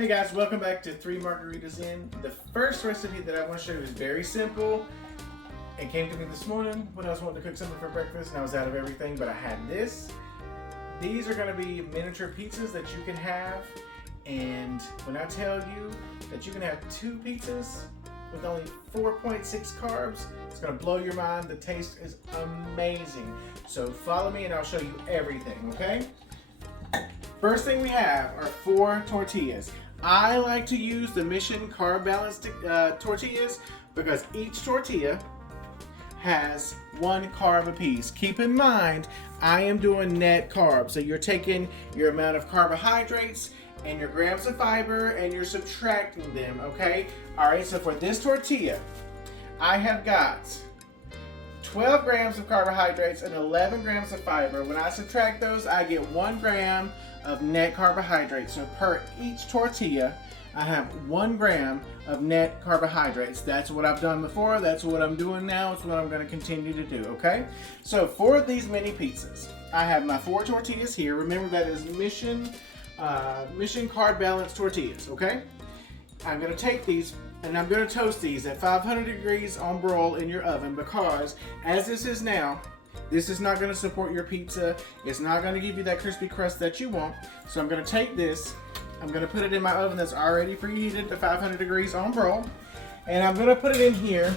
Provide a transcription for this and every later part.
Hey guys, welcome back to 3 Margaritas In. The first recipe that I want to show you is very simple. It came to me this morning when I was wanting to cook something for breakfast and I was out of everything, but I had this. These are going to be miniature pizzas that you can have, and when I tell you that you can have 2 pizzas with only 4.6 carbs, it's going to blow your mind. The taste is amazing. So follow me and I'll show you everything, okay? First thing we have are 4 tortillas. I like to use the Mission Carb Balanced tortillas because each tortilla has 1 carb apiece. Keep in mind, I am doing net carbs. So you're taking your amount of carbohydrates and your grams of fiber and you're subtracting them, okay? All right, so for this tortilla, I have got 12 grams of carbohydrates and 11 grams of fiber. When I subtract those, I get 1 gram of net carbohydrates. So per each tortilla, I have 1 gram of net carbohydrates. That's what I've done before. That's what I'm doing now. It's what I'm going to continue to do, okay? So for these mini pizzas, I have my 4 tortillas here. Remember, that is Mission Carb Balanced tortillas, okay? I'm going to take these and I'm going to toast these at 500 degrees on broil in your oven because as this is now, this is not going to support your pizza. It's not going to give you that crispy crust that you want. So I'm going to take this, I'm going to put it in my oven that's already preheated to 500 degrees on broil, and I'm going to put it in here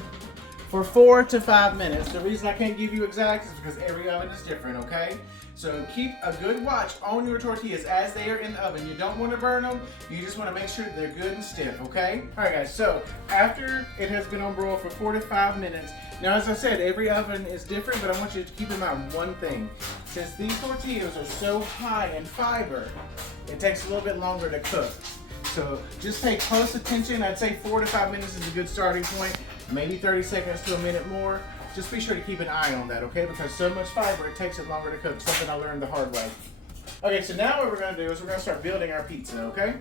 for 4 to 5 minutes. The reason I can't give you exact is because every oven is different, okay? So keep a good watch on your tortillas as they are in the oven. You don't want to burn them. You just want to make sure they're good and stiff, okay? All right, guys, so after it has been on broil for 4 to 5 minutes, now as I said, every oven is different, but I want you to keep in mind one thing. Since these tortillas are so high in fiber, it takes a little bit longer to cook. So just pay close attention. I'd say 4 to 5 minutes is a good starting point. Maybe 30 seconds to a minute more. Just be sure to keep an eye on that, okay? Because so much fiber, it takes it longer to cook. Something I learned the hard way. Okay, so now what we're gonna do is we're gonna start building our pizza, okay?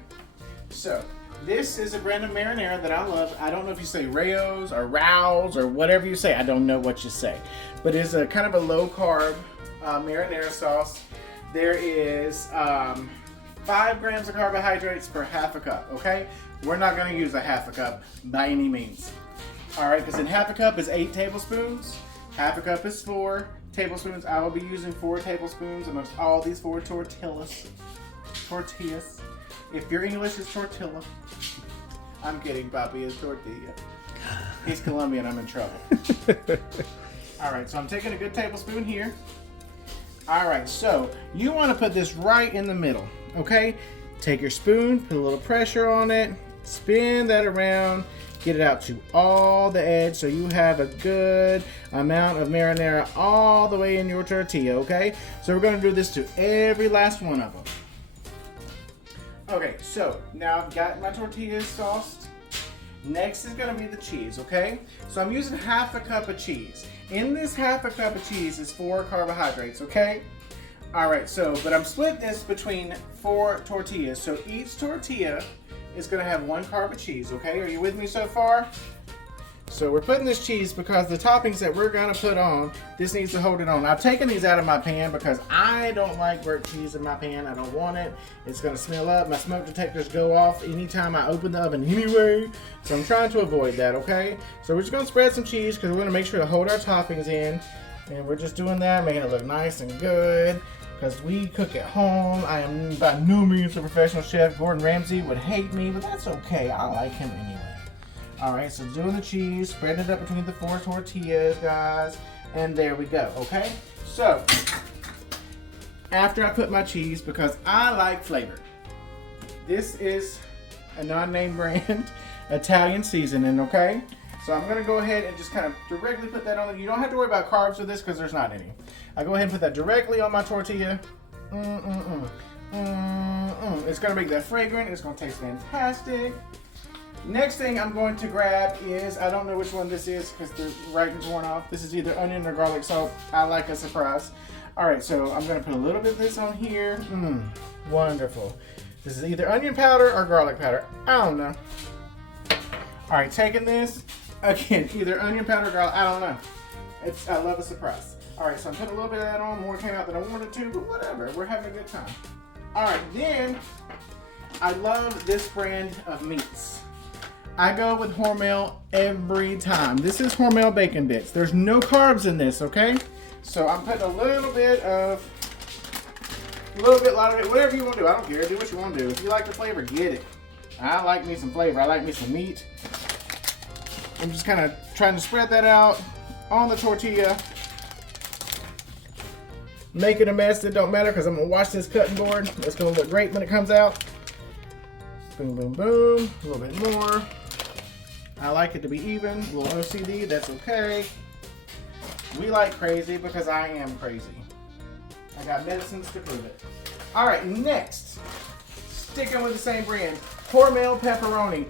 So this is a brand of marinara that I love. I don't know if you say Rayo's or Rouse or whatever you say. I don't know what you say. But it's a kind of a low carb marinara sauce. There is 5 grams of carbohydrates per half a cup, okay? We're not gonna use a half a cup by any means. All right, because in half a cup is 8 tablespoons. Half a cup is 4 tablespoons. I will be using 4 tablespoons amongst all these 4 tortillas. If your English is tortilla. I'm kidding, Papi is tortilla. He's Colombian, I'm in trouble. All right, so I'm taking a good tablespoon here. All right, so you want to put this right in the middle, okay? Take your spoon, put a little pressure on it, spin that around, get it out to all the edge so you have a good amount of marinara all the way in your tortilla, okay? So we're going to do this to every last one of them. Okay, so now I've got my tortillas sauced. Next is going to be the cheese, okay? So I'm using half a cup of cheese. In this half a cup of cheese is 4 carbohydrates, okay? All right, so, but I'm splitting this between 4 tortillas. So each tortilla is going to have 1 carb of cheese, okay? Are you with me so far? So we're putting this cheese because the toppings that we're going to put on, this needs to hold it on. I've taken these out of my pan because I don't like burnt cheese in my pan. I don't want it. It's going to smell up. My smoke detectors go off anytime I open the oven anyway. So I'm trying to avoid that, okay? So we're just going to spread some cheese because we're going to make sure to hold our toppings in. And we're just doing that, making it look nice and good. Because we cook at home. I am by no means a professional chef. Gordon Ramsay would hate me, but that's okay. I like him anyway. All right, so doing the cheese, spreading it up between the 4 tortillas, guys. And there we go, okay? So, after I put my cheese, because I like flavor, this is a non-name brand Italian seasoning, okay? So I'm gonna go ahead and just kind of directly put that on. You don't have to worry about carbs with this because there's not any. I go ahead and put that directly on my tortilla. It's gonna make that fragrant. It's gonna taste fantastic. Next thing I'm going to grab is, I don't know which one this is because the writing's worn off. This is either onion or garlic salt. I like a surprise. All right, so I'm gonna put a little bit of this on here. Wonderful. This is either onion powder or garlic powder. I don't know. All right, taking this. Again, either onion powder or garlic, I don't know. I love a surprise. All right, so I'm putting a little bit of that on. More came out than I wanted to, but whatever. We're having a good time. All right, then I love this brand of meats. I go with Hormel every time. This is Hormel bacon bits. There's no carbs in this, okay? So I'm putting a little bit, a lot of it, whatever you want to do. I don't care. Do what you want to do. If you like the flavor, get it. I like me some flavor. I like me some meat. I'm just kind of trying to spread that out on the tortilla. Make it a mess, it don't matter because I'm going to wash this cutting board. It's going to look great when it comes out. Boom, boom, boom. A little bit more. I like it to be even. A little OCD, that's okay. We like crazy because I am crazy. I got medicines to prove it. All right, next. Sticking with the same brand. Hormel pepperoni.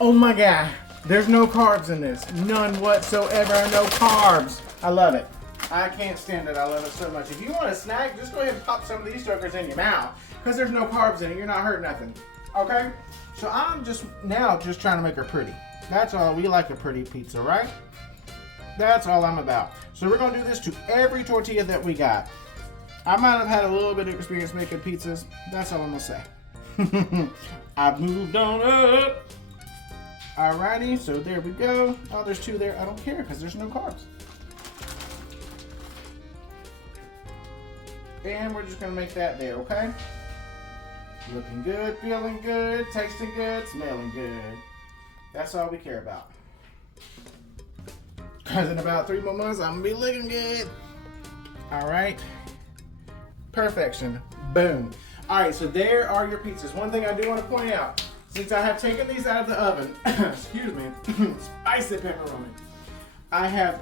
Oh my God. There's no carbs in this. None whatsoever. No carbs. I love it. I can't stand it. I love it so much. If you want a snack, just go ahead and pop some of these suckers in your mouth because there's no carbs in it. You're not hurting nothing. Okay? So I'm just trying to make her pretty. That's all. We like a pretty pizza, right? That's all I'm about. So we're going to do this to every tortilla that we got. I might have had a little bit of experience making pizzas. That's all I'm going to say. I've moved on up. Alrighty, so there we go. Oh, there's two there. I don't care because there's no carbs. And we're just going to make that there, okay? Looking good, feeling good, tasting good, smelling good. That's all we care about. Because in about 3 more months, I'm going to be looking good. All right. Perfection. Boom. All right, so there are your pizzas. One thing I do want to point out, since I have taken these out of the oven, excuse me, spicy pepperoni, I have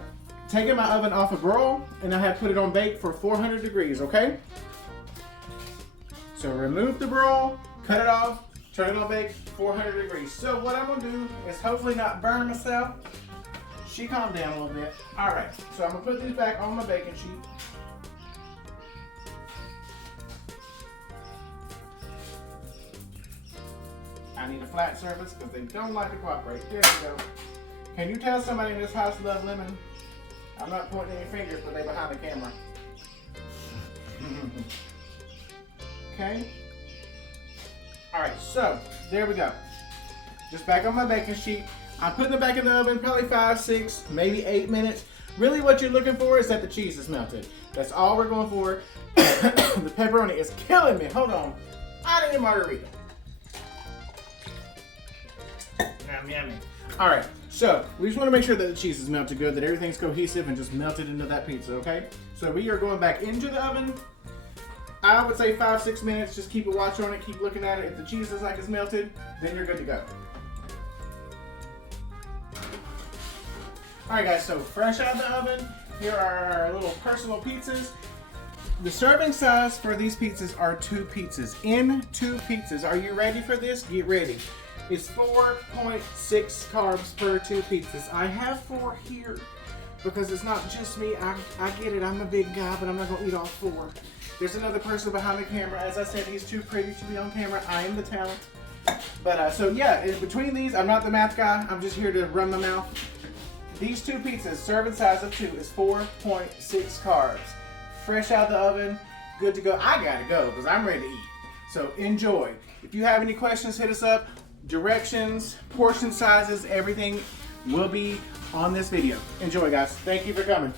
taken my oven off a broil and I have put it on bake for 400 degrees, okay? So remove the broil, cut it off, turn it on bake, 400 degrees. So what I'm gonna do is hopefully not burn myself. She calmed down a little bit. All right, so I'm gonna put these back on my baking sheet. I need a flat surface because they don't like to cooperate. There we go. Can you tell somebody in this house loves lemon? I'm not pointing any fingers, but they're behind the camera. Okay. All right, so there we go. Just back on my baking sheet. I'm putting it back in the oven, probably 5, 6, maybe 8 minutes. Really what you're looking for is that the cheese is melted. That's all we're going for. The pepperoni is killing me. Hold on. I need a margarita. Yum, yummy. All right, so we just want to make sure that the cheese is melted good, that everything's cohesive and just melted into that pizza, okay? So we are going back into the oven. I would say 5, 6 minutes. Just keep a watch on it, keep looking at it. If the cheese is like it's melted, then you're good to go. All right, guys, so fresh out of the oven, here are our little personal pizzas. The serving size for these pizzas are 2 pizzas. In 2 pizzas. Are you ready for this? Get ready. It's 4.6 carbs per 2 pizzas. I have 4 here because it's not just me. I get it. I'm a big guy, but I'm not going to eat all 4. There's another person behind the camera. As I said, he's too pretty to be on camera. I am the talent. But so yeah, in between these, I'm not the math guy. I'm just here to run my mouth. These 2 pizzas, serving size of 2, is 4.6 carbs. Fresh out of the oven, good to go. I gotta go because I'm ready to eat. So enjoy. If you have any questions, hit us up. Directions, portion sizes, everything will be on this video. Enjoy, guys. Thank you for coming.